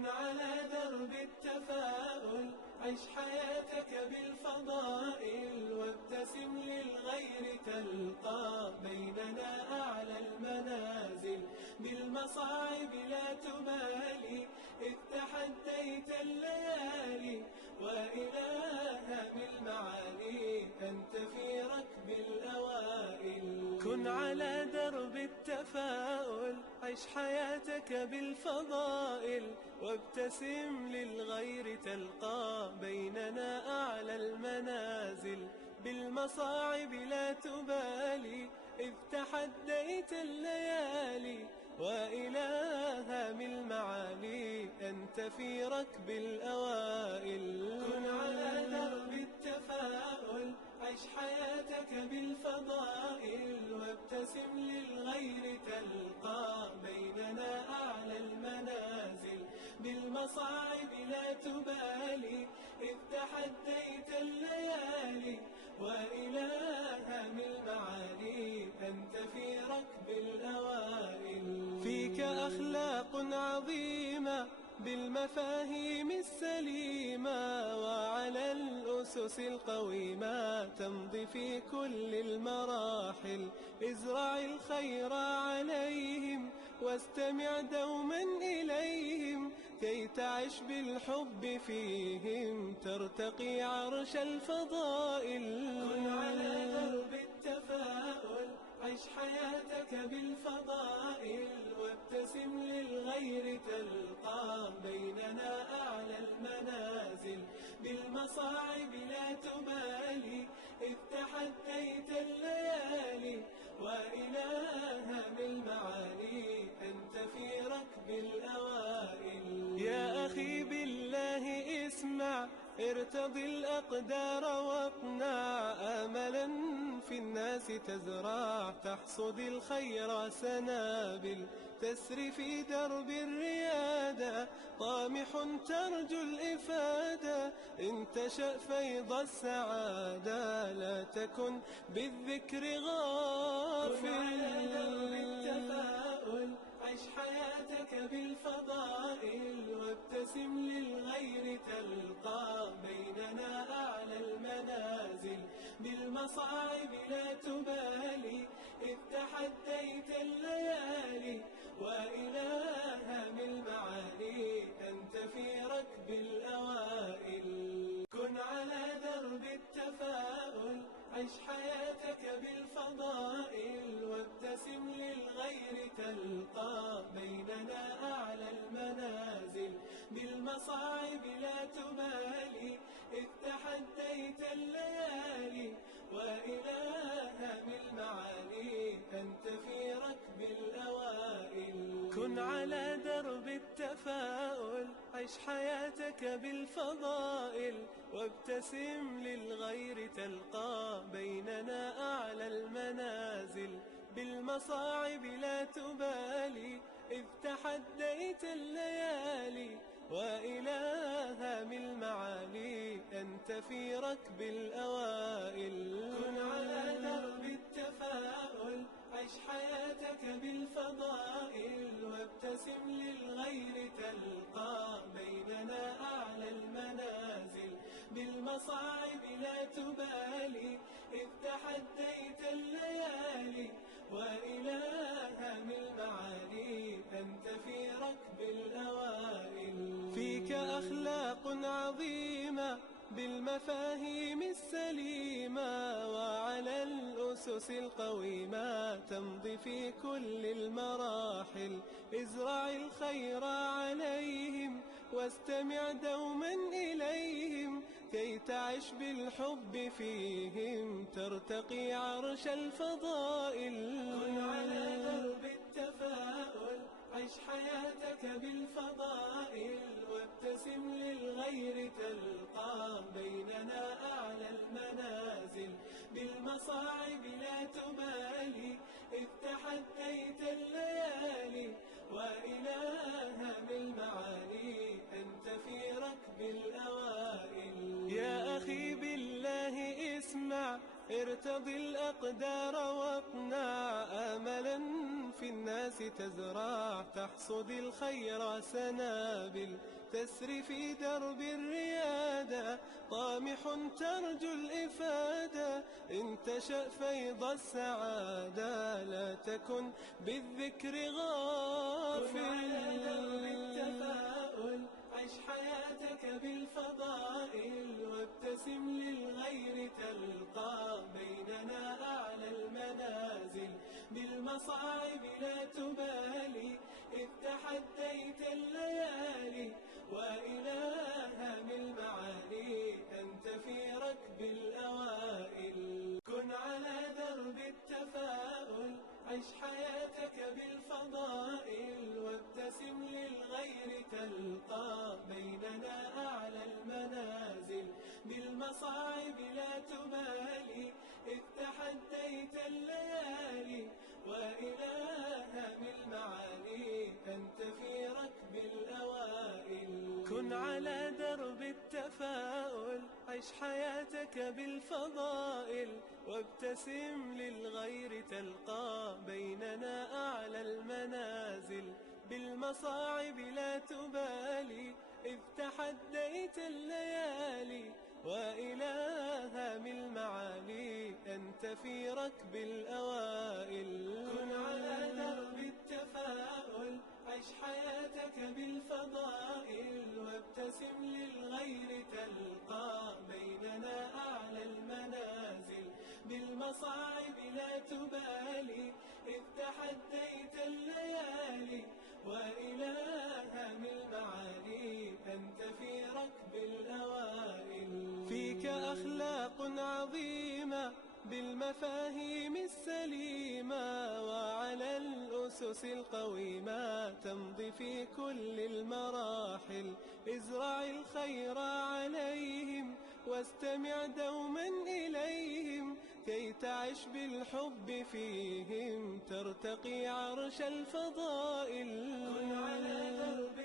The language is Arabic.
كن على درب التفاؤل، عش حياتك بالفضائل، وابتسم للغير تلقى بيننا أعلى المنازل. بالمصاعب لا تبالي إذ تحديت الليالي، وإلى هام المعالي أنت في ركب الأوائل. كن على درب التفاؤل، عش حياتك بالفضائل، وابتسم للغير تلقى بيننا أعلى المنازل. بالمصاعب لا تبالي إذ تحديت الليالي، وإلى هام المعالي أنت في ركب الأوائل. كن على درب التفاؤل، عش حياتك بالفضائل، وابتسم للغير تلقى بيننا أعلى المنازل. بالمصاعب لا تبالي إذ تحديت الليالي، وإلى هام المعالي أنت في ركب الأوائل. فيك أخلاق عظيمة بالمفاهيم السليمة، وعلى الأسس القويمة تمضي في كل المراحل. ازرع الخير عليهم واستمع دوما إليهم، كي تعش بالحب فيهم ترتقي عرش الفضائل. كن على درب التفاؤل، عش حياتك بالفضائل، وابتسم للغير تلقى بيننا أعلى المنازل. بالمصاعب لا تبالي إذ تحديت الليالي، وإلى هام المعالي أنت في ركب الأوائل. يا أخي بالله اسمع، ارتضي الأقدار واقنع، آملا في الناس تزرع، تحصد الخير سنابل. تسري في درب الريادة طامح ترجو الإفادة، إن تشأ فيض السعادة لا تكن بالذكر غافل. كن على درب التفاؤل، عش حياتك بالفضائل، وابتسم للغير تلقى بيننا أعلى المنازل. بالمصاعب لا تبالي إذ تحديت الليالي، وإلى هام المعالي أنت في ركب الأوائل. كن على درب التفاؤل، عش حياتك بالفضائل، وابتسم للغير تلقى بيننا أعلى المنازل. بالمصاعب لا تبالي إذ تحديت الليالي، وإلى هام المعالي أنت في ركب الأوائل. كن على درب التفاؤل، عش حياتك بالفضائل، وابتسم للغير تلقى بيننا أعلى المنازل. بالمصاعب لا تبالي إذ تحديت الليالي، وإلى هام المعالي أنت في ركب الأوائل. كن على درب التفاؤل، عش حياتك بالفضائل، وابتسم للغير تلقى بيننا أعلى المنازل. بالمصاعب لا تبالي إذ تحديت الليالي، وإلى هام المعالي أنت في ركب الأوائل. فيك أخلاق عظيمة بالمفاهيم السليمة، وعلى الأسس القويمة تمضي في كل المراحل. ازرع الخير عليهم واستمع دوما إليهم، كي تعش بالحب فيهم ترتقي عرش الفضائل. كن على درب التفاؤل، عش حياتك بالفضائل، وابتسم للغير تلقى بيننا أعلى المنازل. بالمصاعب لا تبالي إذ تحديت الليالي، وإلى هام المعالي أنت في ركب الأوائل. يا أخي بالله اسمع، ارتضي الأقدار واقنع، آملا في الناس تزرع، تحصد الخير سنابل، تسري في درب الريادة، طامح ترجو الإفادة، إن تشأ فيض السعادة، لا تكن بالذكر غافل. كن على درب التفاؤل، عش حياتك بالفضائل، وابتسم للغير تلقى بيننا أعلى المنازل، بالمصاعب لا تبالي، إذ تحديت الليالي، وإلى هام المعالي أنت في ركب الأوائل. كن على درب التفاؤل، عش حياتك بالفضائل، وابتسم للغير تلقى بيننا أعلى المنازل، بالمصاعب لا تبالي، إذ تحديت الليالي، وإلى هام المعالي أنت في ركب الأوائل. كن على درب التفاؤل، عش حياتك بالفضائل، وابتسم للغير تلقى بيننا أعلى المنازل، بالمصاعب لا تبالي، إذ تحديت الليالي، وإلى هام المعالي أنت في ركب الأوائل. كن على درب التفاؤل، عش حياتك بالفضائل، وابتسم للغير تلقى بيننا أعلى المنازل، بالمصاعب لا تبالي، إذ تحديت الليالي، وإلى هام المعالي أنت في ركب الأوائل. فيك أخلاق عظيمة بالمفاهيم السليمة، وعلى الأسس القويمة تمضي في كل المراحل، ازرع الخير عليهم، واستمع دوما إليهم، كي تعش بالحب فيهم، ترتقي عرش الفضائل. كن على درب